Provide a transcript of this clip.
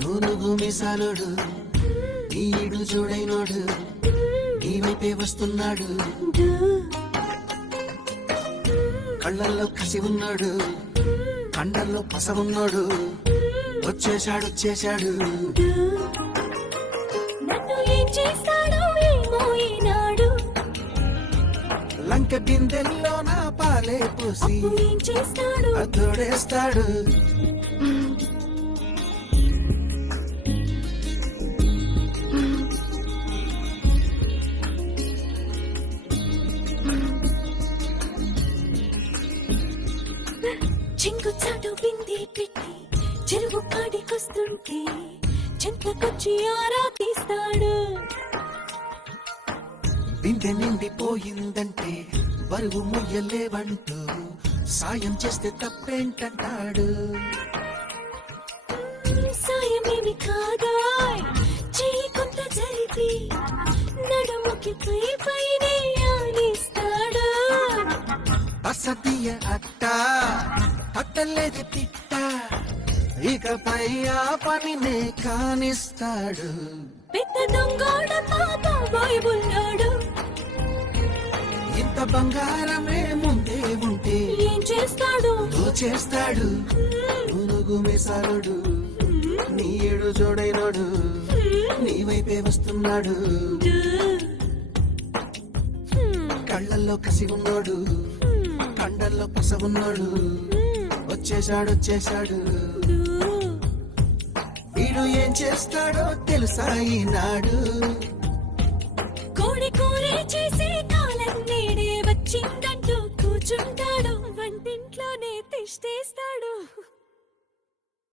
నూనుగు మిసాలుడు ఈడు చూడైనోడు నీ వైపే వస్తున్నాడు కళ్ళల్లో కసి ఉన్నాడు కండల్లో పస ఉన్నాడు వచ్చేశాడు నన్ను ఏం చేస్తాడో ఏమో ఈనాడు లంక బిందెల్లో నా పాలే పోసి ఏం చేస్తాడు తోడేస్తాడు చింగుచాటు బింది పెట్టి చెరువు కాడికొస్తుంటే చెంతకొచ్చి ఆరా తీస్తాడు బిందె నిండిపోయిందంటే బరువు ముయ్యలేవంటూ సాయం చేస్తే తప్పేంటంటాడు సాయమేమి కాదా చెయ్యి కొంత జరిపి నడుముకి పైనే ఆనిస్తాడు అసతీయ అట్టలేదు తిట్ట ఇకపై ఆ పనినే కానిస్తాడు పెద్ద దొంగోడ పాప బైబుల్లాడు ఇంత బంగారమే ముందే ఉంటే ఏం చేస్తాడు చేస్తాడు పునుగు మిసాలుడు నీ ఏడు జోడైనోడు నీ వైపే వస్తున్నాడు కళ్ళల్లో కసి ఉన్నాడు కండల్లో పస ఉన్నాడు వచ్చేశాడు వీడు ఏం చేస్తాడో తెలుసా ఈనాడు